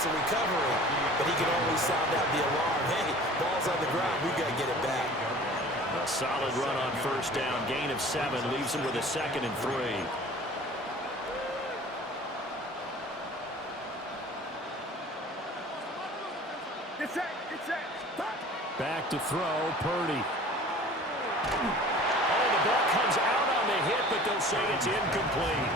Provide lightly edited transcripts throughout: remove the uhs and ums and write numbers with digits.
awesome recovery, but he can always sound out the alarm. Hey, ball's on the ground. We've got to get it back. A solid run on first down. Gain of 7 leaves him with a 2nd and 3. Back to throw, Purdy. Oh, the ball comes out on the hit, but they'll say it's incomplete.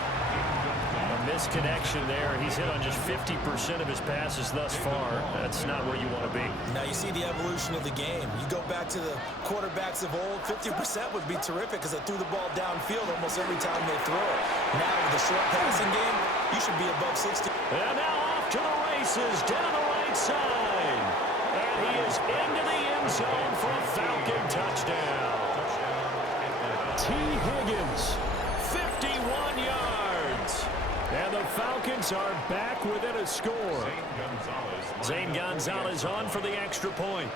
A misconnection there. He's hit on just 50% of his passes thus far. That's not where you want to be. Now you see the evolution of the game. You go back to the quarterbacks of old, 50% would be terrific because they threw the ball downfield almost every time they throw it. Now with the short passing game, you should be above 60. And now off to the races down the right side. And he is into the end zone for a Falcon touchdown. T. Higgins. 51 yards. And the Falcons are back within a score. Zane Gonzalez on for the extra point.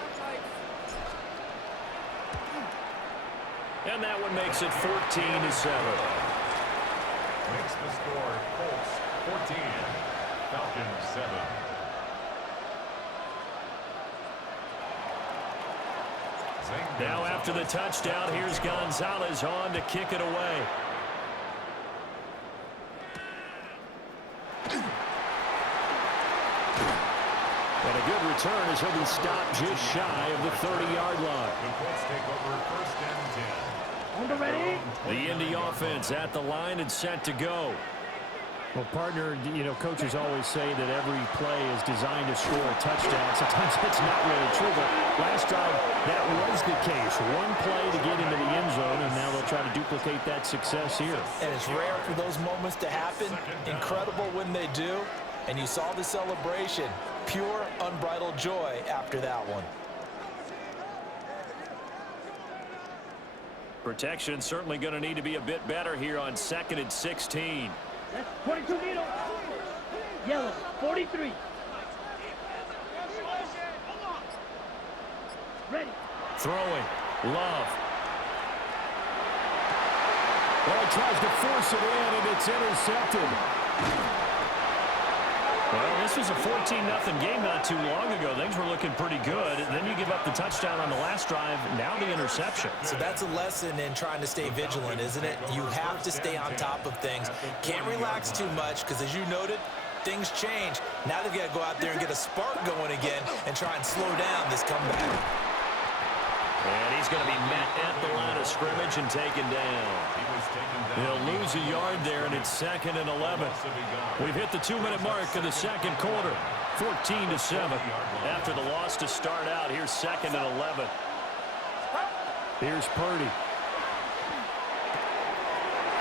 And that one makes it 14-7. Makes the score Colts 14, Falcons 7. Now after the touchdown, here's Gonzalez on to kick it away. And a good return as he'll be stopped just shy of the 30-yard line. The Colts take over 1st and 10. Ready? The Indy offense at the line and set to go. Well, partner, you know, coaches always say that every play is designed to score a touchdown. Sometimes that's not really true, but last drive, that was the case. One play to get into the end zone, and now they'll try to duplicate that success here. And it's rare for those moments to happen. Incredible when they do. And you saw the celebration. Pure, unbridled joy after that one. Protection certainly going to need to be a bit better here on 2nd and 16. That's 22 needle. Yellow, 43. Ready. Throwing. Love. Well, he tries to force it in, and it's intercepted. Well, this was a 14-0 game not too long ago. Things were looking pretty good. And then you give up the touchdown on the last drive. Now the interception. So that's a lesson in trying to stay vigilant, isn't it? You have to stay on top of things. Can't relax too much because, as you noted, things change. Now they've got to go out there and get a spark going again and try and slow down this comeback. And he's going to be met at the line of scrimmage and taken down. He'll lose a yard there, and it's 2nd and 11. We've hit the 2-minute mark of the second quarter, 14-7. After the loss to start out, here's 2nd and 11. Here's Purdy.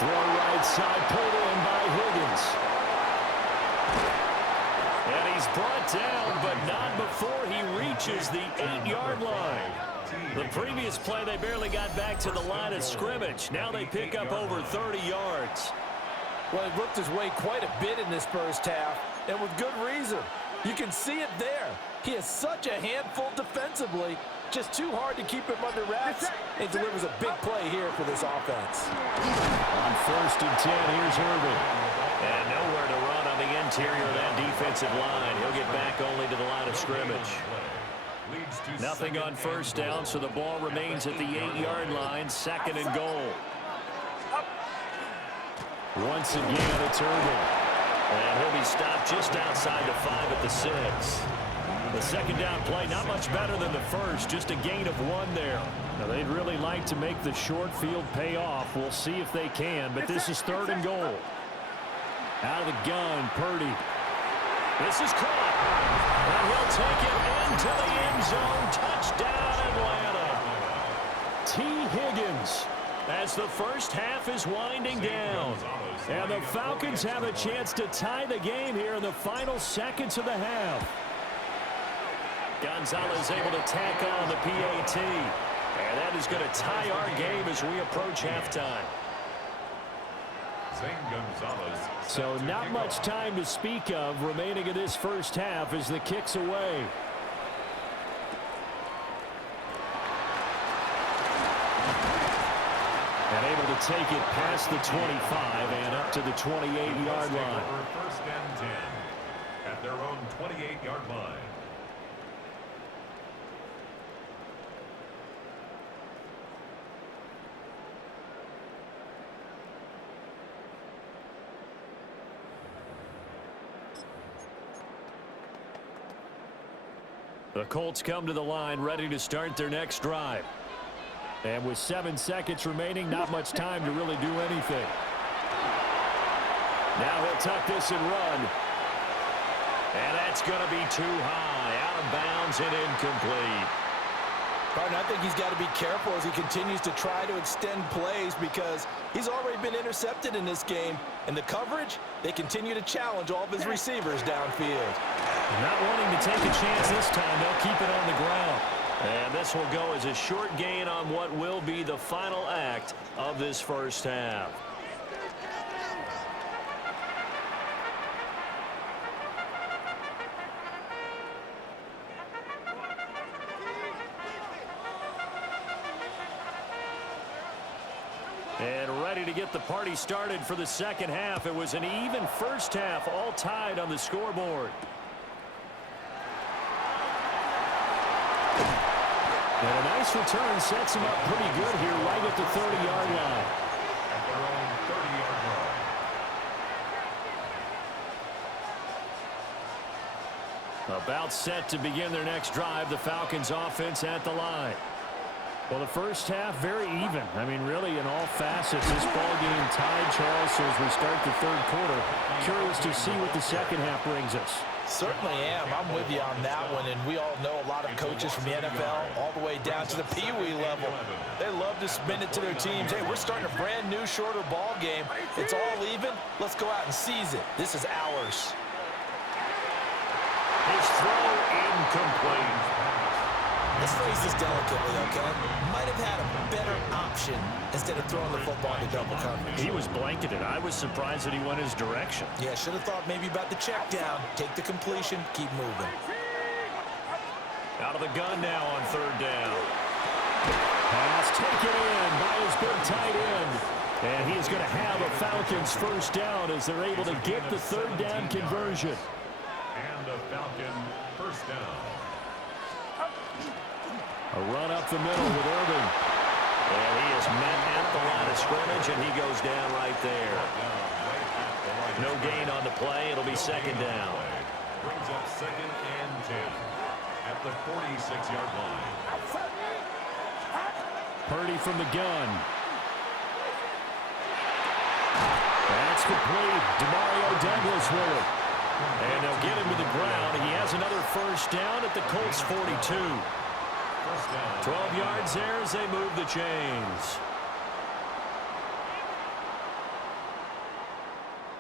Throw right side, pulled in by Higgins. And he's brought down, but not before he reaches the 8-yard line. The previous play, they barely got back to the line of scrimmage. Now they pick up over 30 yards. Well, he worked his way quite a bit in this first half, and with good reason. You can see it there. He is such a handful defensively. Just too hard to keep him under wraps. He delivers a big play here for this offense. On 1st and 10, here's Irvin. And nowhere to run on the interior of that defensive line. He'll get back only to the line of scrimmage. Nothing on first down, so the ball remains at the 8-yard line, 2nd and goal. Once again, it's Irvin. And he'll be stopped just outside the 5 at the 6. The second down play, not much better than the first, just a gain of 1 there. Now, they'd really like to make the short field pay off. We'll see if they can, but this is 3rd and goal. Out of the gun, Purdy. This is caught. And he'll take it into the end zone. Touchdown, Atlanta. T. Higgins. As the first half is winding down. And the Falcons have a chance to tie the game here in the final seconds of the half. Gonzalez able to tack on the PAT. And that is going to tie our game as we approach halftime. So not much time to speak of remaining in this first half as the kick's away. And able to take it past the 25 and up to the 28-yard line. 1st and 10 at at their own 28-yard line. The Colts come to the line ready to start their next drive. And with 7 seconds remaining, not much time to really do anything. Now he'll tuck this and run. And that's going to be too high. Out of bounds and incomplete. Partner, I think he's got to be careful as he continues to try to extend plays because he's already been intercepted in this game. And the coverage, they continue to challenge all of his receivers downfield. Not wanting to take a chance this time. They'll keep it on the ground. And this will go as a short gain on what will be the final act of this first half. And ready to get the party started for the second half. It was an even first half, all tied on the scoreboard. And a nice return sets him up pretty good here right at the 30-yard line. At their own 30-yard line. About set to begin their next drive. The Falcons offense at the line. Well, the first half, very even. I mean, really, in all facets, this ball game tied, Charles, so as we start the third quarter. Curious to see what the second half brings us. Certainly am. I'm with you on that one, and we all know a lot of coaches from the NFL all the way down to the Pee Wee level. They love to spin it to their teams. Hey, we're starting a brand new, shorter ball game. It's all even. Let's go out and seize it. This is ours. His throw incomplete. Let's phrase this delicately, okay? Might have had a better option instead of throwing the football into double coverage. He was blanketed. I was surprised that he went his direction. Yeah, should have thought maybe about the check down. Take the completion, keep moving. Out of the gun now on third down. Pass taken in by his big tight end. And he is going to have a Falcons first down as they're able to get the third down conversion. And a Falcon first down. A run up the middle with Irving. And he is met at the line of scrimmage, and he goes down right there. No gain on the play. It'll be second down. Brings up 2nd and 10 at the 46-yard line. Purdy from the gun. That's complete. Demario Douglas with it. And they'll get him to the ground. He has another first down at the Colts 42. 12 yards there as they move the chains.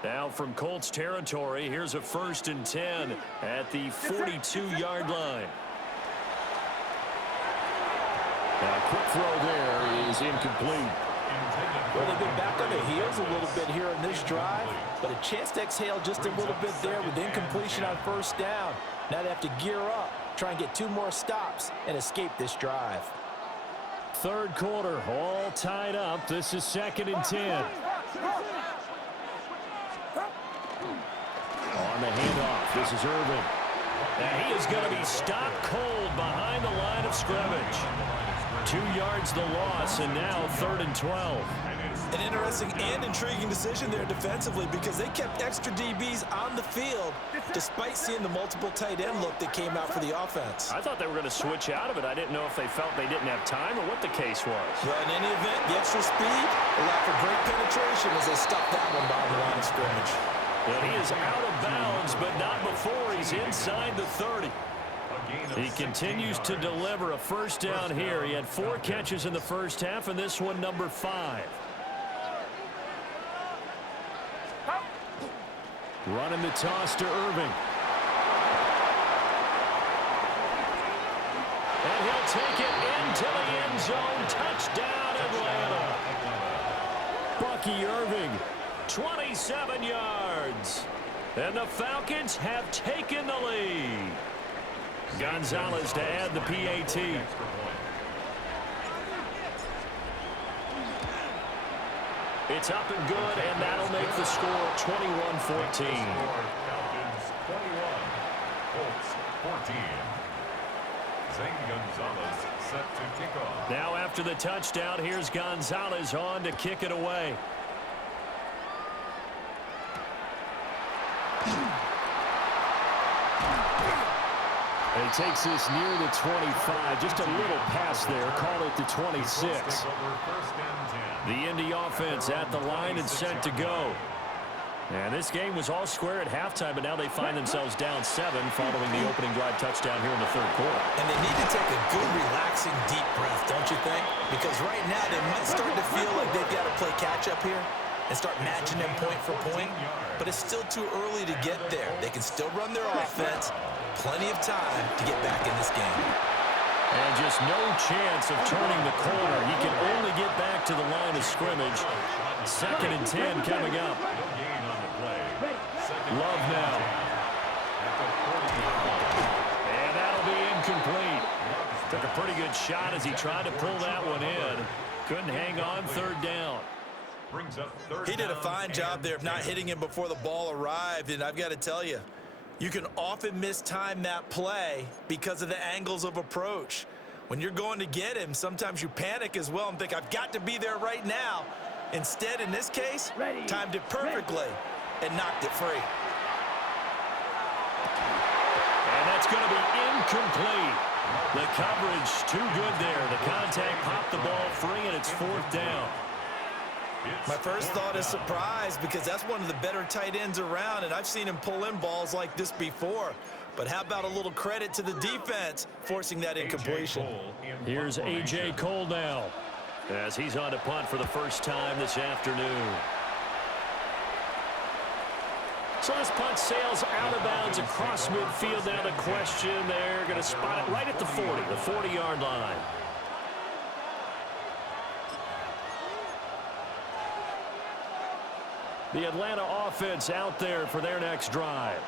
Now from Colts territory, here's a 1st and 10 at the 42-yard line. Now a quick throw there is incomplete. Well, they've been back on their heels a little bit here in this drive, but a chance to exhale just a little bit there with incompletion on first down. Now they have to gear up, try and get 2 more stops, and escape this drive. Third quarter, all tied up. This is 2nd and 10. On the handoff, this is Irving. And he is going to be stopped cold behind the line of scrimmage. 2 yards the loss, and now 3rd and 12. An interesting and intriguing decision there defensively because they kept extra DBs on the field despite seeing the multiple tight end look that came out for the offense. I thought they were going to switch out of it. I didn't know if they felt they didn't have time or what the case was. Well, in any event, the extra speed allowed for great penetration as they stopped that one behind the line of scrimmage. And he is out of bounds, but not before he's inside the 30. He continues to deliver a first down here. He had 4 catches in the first half, and this one number 5. Running the toss to Irving. And he'll take it into the end zone. Touchdown, Atlanta. Bucky Irving. 27 yards. And the Falcons have taken the lead. Gonzalez to add the PAT. It's up and good, and that'll make the score 21-14. Falcons 21. Colts 14. Zane Gonzalez set to kick off. Now after the touchdown, here's Gonzalez on to kick it away. And he takes this near the 25. Just a little pass there. Call it the 26. The Indy offense at the line and set to go. And this game was all square at halftime, but now they find themselves down 7 following the opening drive touchdown here in the third quarter. And they need to take a good, relaxing, deep breath, don't you think? Because right now they might start to feel like they've got to play catch-up here and start matching them point for point. But it's still too early to get there. They can still run their offense. Plenty of time to get back in this game. And just no chance of turning the corner. He can only get back to the line of scrimmage. 2nd and 10 coming up. Love now. And that'll be incomplete. Took a pretty good shot as he tried to pull that one in. Couldn't hang on 3rd down. He did a fine job there of not hitting him before the ball arrived. And I've got to tell you, you can often mistime that play because of the angles of approach. When you're going to get him, sometimes you panic as well and think, I've got to be there right now. Instead, in this case, timed it perfectly and knocked it free. And that's going to be incomplete. The coverage too good there. The contact popped the ball free, and it's 4th down. My first thought is surprise because that's one of the better tight ends around, and I've seen him pull in balls like this before. But how about a little credit to the defense forcing that incompletion? Here's A.J. Cole now as he's on to punt for the first time this afternoon. So this punt sails out of bounds across midfield. Now the question, they're going to spot it right at the 40, the 40-yard line. The Atlanta offense out there for their next drive.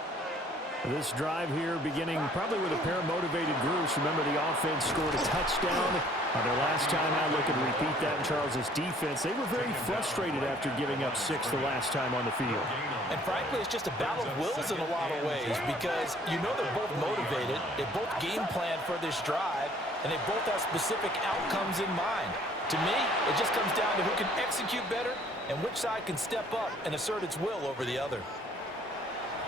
This drive here beginning probably with a pair of motivated groups. Remember, the offense scored a touchdown on their last time out. Look and repeat that in Charles's defense. They were very frustrated after giving up 6 the last time on the field. And frankly, it's just a battle of wills in a lot of ways because you know they're both motivated. They both game plan for this drive, and they both have specific outcomes in mind. To me, it just comes down to who can execute better and which side can step up and assert its will over the other.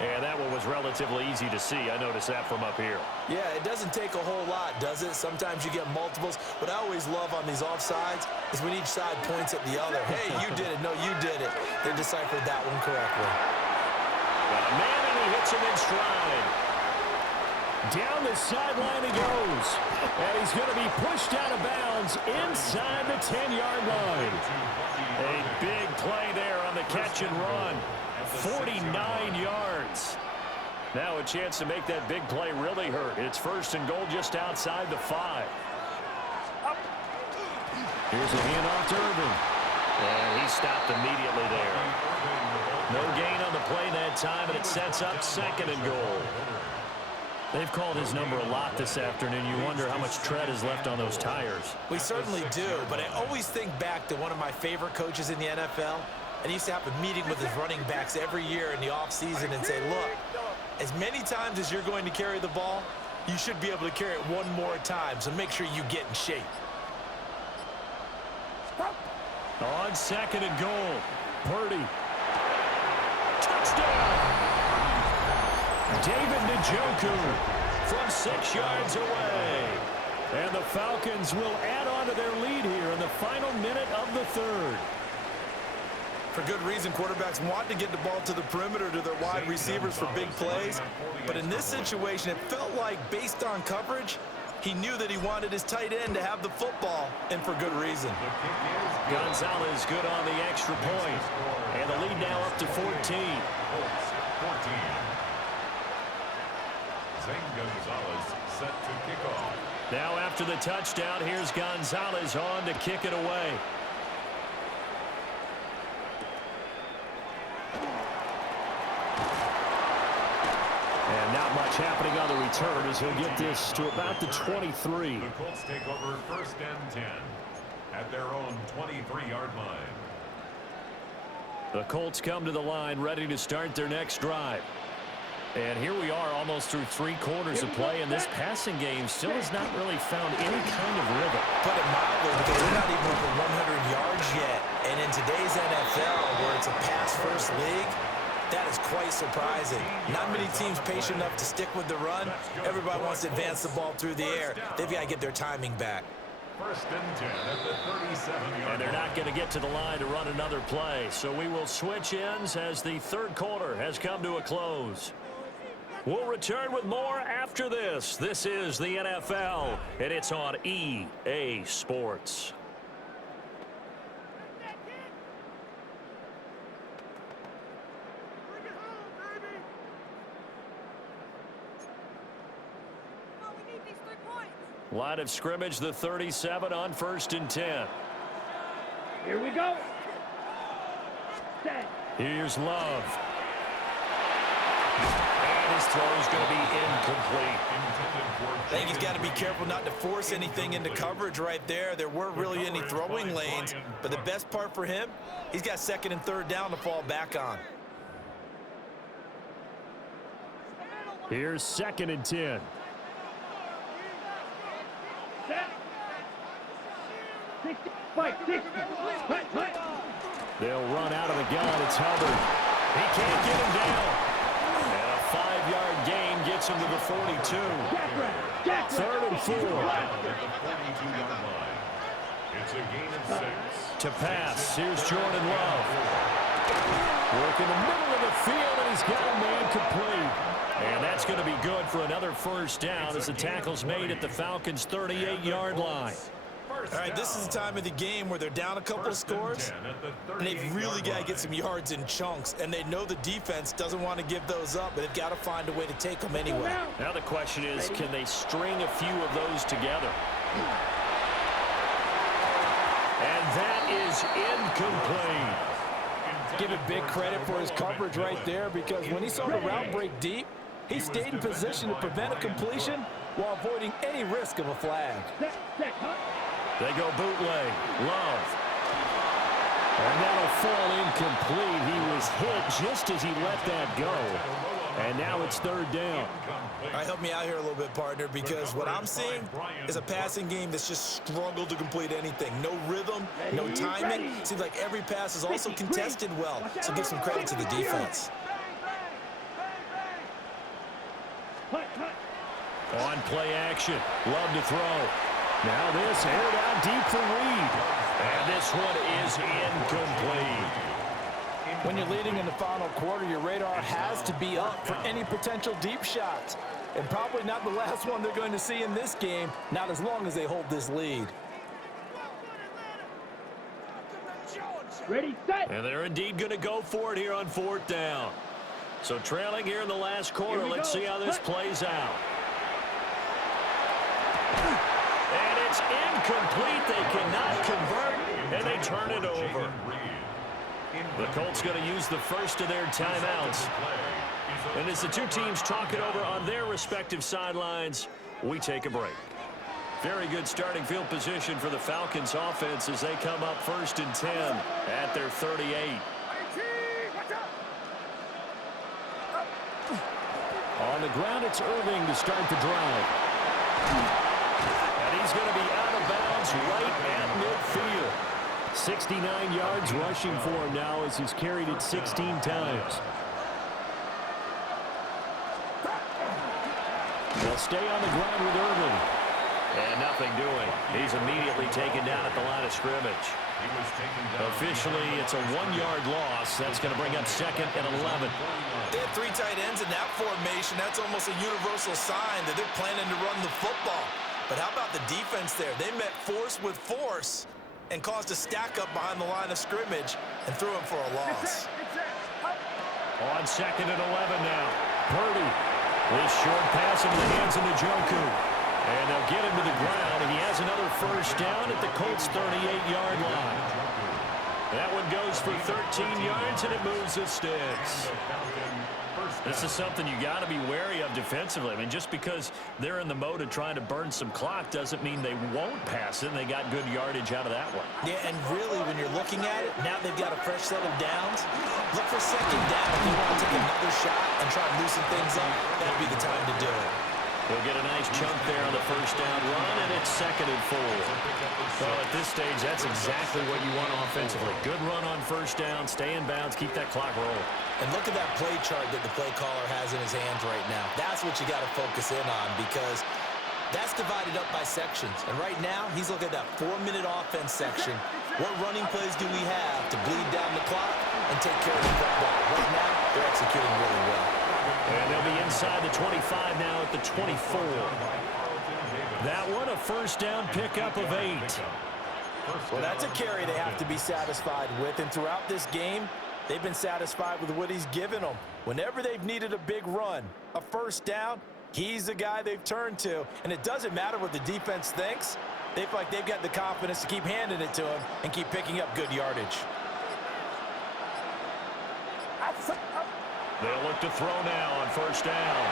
And that one was relatively easy to see. I noticed that from up here. Yeah, it doesn't take a whole lot, does it? Sometimes you get multiples. What I always love on these offsides is when each side points at the other. Hey, you did it. No, you did it. They deciphered that one correctly. Got a man, and he hits him in stride. Down the sideline he goes. And he's going to be pushed out of bounds inside the 10-yard line. A big play there on the catch and run. 49 yards. Now a chance to make that big play really hurt. It's 1st and goal just outside the 5. Here's a handoff to Irvin. And he stopped immediately there. No gain on the play that time, and it sets up 2nd and goal. They've called his number a lot this afternoon. You wonder how much tread is left on those tires. We certainly do, but I always think back to one of my favorite coaches in the NFL. And he used to have a meeting with his running backs every year in the offseason and say, look, as many times as you're going to carry the ball, you should be able to carry it one more time, so make sure you get in shape. On 2nd and goal, Purdy. Touchdown! David Njoku from 6 yards away. And the Falcons will add on to their lead here in the final minute of the 3rd. For good reason, quarterbacks want to get the ball to the perimeter to their wide receivers for big plays. But in this situation, it felt like based on coverage, he knew that he wanted his tight end to have the football, and for good reason. Gonzalez good on the extra point. And the lead now up to 14. Zane Gonzalez set to kick off. Now after the touchdown, here's Gonzalez on to kick it away. And not much happening on the return as he'll get this to about the 23. The Colts take over 1st and 10 at their own 23-yard line. The Colts come to the line ready to start their next drive. And here we are almost through 3 quarters of play, and this passing game still has not really found any kind of rhythm. Put it mildly, because they're not even over 100 yards yet. And in today's NFL, where it's a pass-first league, that is quite surprising. Not many teams patient enough to stick with the run. Everybody wants to advance the ball through the air. They've got to get their timing back. First and 10 at the 37-yard And they're not going to get to the line to run another play. So we will switch ends as the third quarter has come to a close. We'll return with more after this. This is the NFL, and it's on EA Sports. Line of scrimmage, the 37 on 1st and 10. Here we go. Set. Here's Love. And his throw is going to be incomplete. I think he's got to be careful not to force anything into coverage right there. There weren't really any throwing lanes, but the best part for him, he's got 2nd and 3rd down to fall back on. Here's 2nd and 10. Set. 60. Fight. 60. Fight. They'll run out of the gun. It's Hubbard. He can't get him down. And a 5-yard gain gets him to the 42. 3rd and 4. It's a gain of 6. To pass, here's Jordan Love. Work in the middle of the field, and he's got a man complete. And that's going to be good for another 1st down as the tackle's made at the Falcons' 38-yard line. All right, this is the time of the game where they're down a couple of scores, and they've really got to get some yards in chunks, and they know the defense doesn't want to give those up, but they've got to find a way to take them anyway. Now the question is, can they string a few of those together? And that is incomplete. Give it big credit for his coverage right there, because when he saw the route break deep, he stayed in position to prevent a completion while avoiding any risk of a flag. They go bootleg. Love. And that'll fall incomplete. He was hit just as he let that go. And now it's 3rd down. All right, help me out here a little bit, partner, because what I'm seeing is a passing game that's just struggled to complete anything. No rhythm, no timing. Seems like every pass is also contested well, so give some credit to the defense. On play action. Love to throw. Now this aired out deep for Reed. And this one is incomplete. When you're leading in the final quarter, your radar has to be up for any potential deep shots. And probably not the last one they're going to see in this game, not as long as they hold this lead. Ready, set. And they're indeed going to go for it here on 4th down. So trailing here in the last quarter, let's see how this plays out. And it's incomplete. They cannot convert, and they turn it over. The Colts going to use the first of their timeouts. And as the two teams talk it over on their respective sidelines, we take a break. Very good starting field position for the Falcons offense as they come up 1st and 10 at their 38. On the ground, it's Irving to start the drive. And he's going to be out of bounds right at midfield. 69 yards rushing for him now as he's carried it 16 times. They'll stay on the ground with Irving. And nothing doing. He's immediately taken down at the line of scrimmage. Officially, it's a 1-yard loss. That's going to bring up 2nd and 11. They have 3 tight ends in that formation. That's almost a universal sign that they're planning to run the football. But how about the defense there? They met force with force and caused a stack up behind the line of scrimmage and threw him for a loss. On 2nd and 11 now. Purdy. This short pass into the hands of Njoku. And they'll get him to the ground, and he has another 1st down at the Colts' 38-yard line. That one goes for 13 yards, and it moves the sticks. This is something you got to be wary of defensively. I mean, just because they're in the mode of trying to burn some clock doesn't mean they won't pass it, and they got good yardage out of that one. Yeah, and really, when you're looking at it, now they've got a fresh set of downs. Look for second down. If you want to take another shot and try to loosen things up, that'd be the time to do it. He'll get a nice chunk there on the first down run, and it's 2nd and 4. Well, at this stage, that's exactly what you want offensively. Good run on first down, stay in bounds, keep that clock rolling. And look at that play chart that the play caller has in his hands right now. That's what you got to focus in on, because that's divided up by sections. And right now, he's looking at that 4-minute offense section. What running plays do we have to bleed down the clock and take care of the football? Right now, they're executing really well. And they'll be inside the 25 now at the 24. That one, a first down pickup of 8. Well, that's a carry they have to be satisfied with. And throughout this game, they've been satisfied with what he's given them. Whenever they've needed a big run, a first down, he's the guy they've turned to. And it doesn't matter what the defense thinks. They feel like they've got the confidence to keep handing it to him and keep picking up good yardage. They'll look to throw now on first down.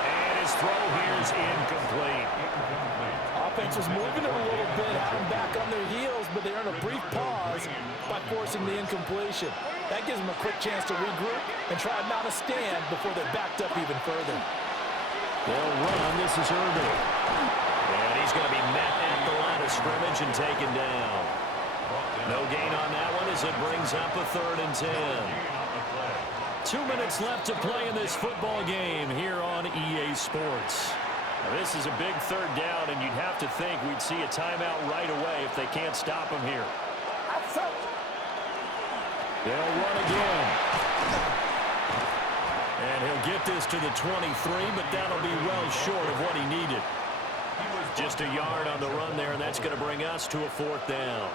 And his throw here is incomplete. Offense was moving it a little bit, having back on their heels, but they're in a brief pause by forcing the incompletion. That gives them a quick chance to regroup and try and mount a stand before they're backed up even further. They'll run. This is Irving. And he's going to be met at the line of scrimmage and taken down. No gain on that one as it brings up a 3rd and 10. 2 minutes left to play in this football game here on EA Sports. Now, this is a big 3rd down, and you'd have to think we'd see a timeout right away if they can't stop him here. They'll run again. And he'll get this to the 23, but that'll be well short of what he needed. Just a yard on the run there, and that's going to bring us to a 4th down.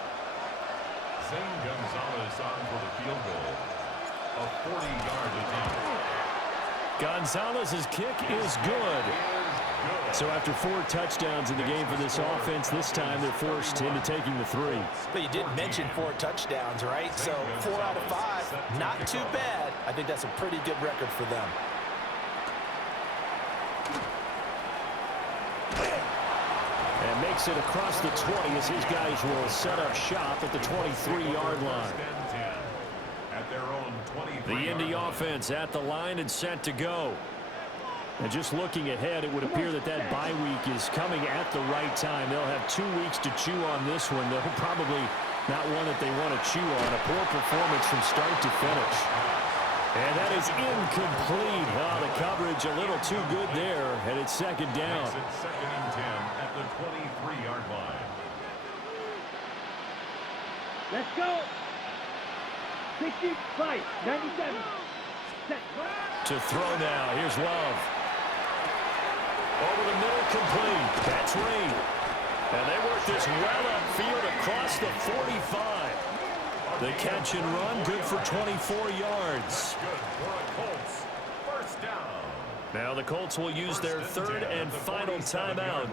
Zane Gonzalez on for the field goal. A 40-yard attempt. Gonzalez's kick is good. So after 4 touchdowns in the game for this offense, this time they're forced into taking the 3. But you did mention 4 touchdowns, right? So 4 out of 5, not too bad. I think that's a pretty good record for them. And makes it across the 20 as his guys will set up shop at the 23-yard line. The Indy offense at the line and set to go. And just looking ahead, it would appear that that bye week is coming at the right time. They'll have 2 weeks to chew on this one. They'll probably not one that they want to chew on. A poor performance from start to finish. And that is incomplete. Oh, the coverage a little too good there, and it's 2nd down. It's 2nd and 10 at the 23-yard line. Let's go. 65, 97. Set. To throw now. Here's Love. Over the middle, complete. That's Reed. And they work this well upfield across the 45. The catch and run, good for 24 yards. Good for a Colts. First down. Now the Colts will use their 3rd and final timeout,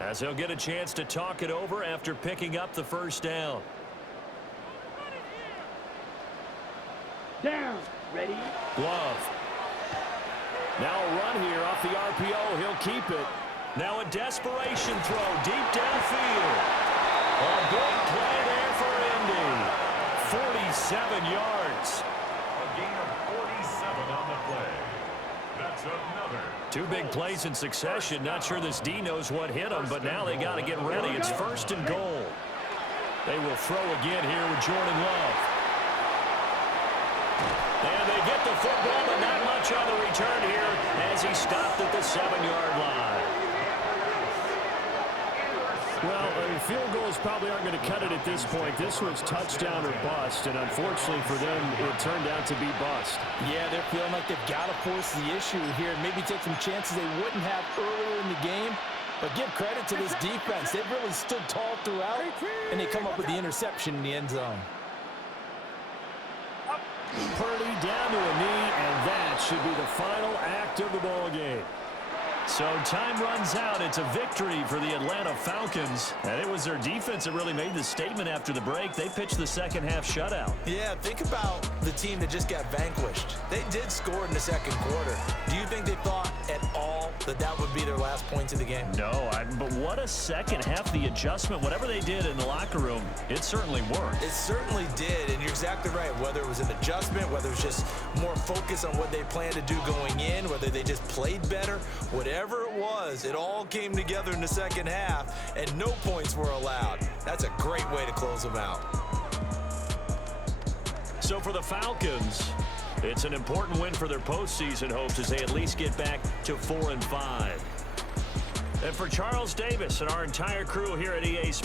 as they'll get a chance to talk it over after picking up the first down. Down. Ready. Love. Now a run here off the RPO. He'll keep it. Now a desperation throw deep downfield. A big play there for Indy. 47 yards. A gain of 47 on the play. That's another. 2 big plays in succession. Not sure this D knows what hit him, but now they got to get ready. It's 1st and goal. They will throw again here with Jordan Love. And they get the football, but not much on the return here as he stopped at the 7-yard line. Well, field goals probably aren't going to cut it at this point. This was touchdown or bust, and unfortunately for them, it turned out to be bust. Yeah, they're feeling like they've got to force the issue here and maybe take some chances they wouldn't have earlier in the game. But give credit to this defense. They've really stood tall throughout, and they come up with the interception in the end zone. Purdy down to a knee, and that should be the final act of the ball game. So time runs out. It's a victory for the Atlanta Falcons. And it was their defense that really made the statement after the break. They pitched the second half shutout. Yeah, think about the team that just got vanquished. They did score in the second quarter. Do you think they thought at all that that would be their last points of the game? No, but what a second half. The adjustment, whatever they did in the locker room, it certainly worked. It certainly did, and you're exactly right. Whether it was an adjustment, whether it was just more focus on what they planned to do going in, whether they just played better, whatever it was, it all came together in the second half, and no points were allowed. That's a great way to close them out. So for the Falcons, it's an important win for their postseason hopes as they at least get back to 4-5. And for Charles Davis and our entire crew here at EA Sports,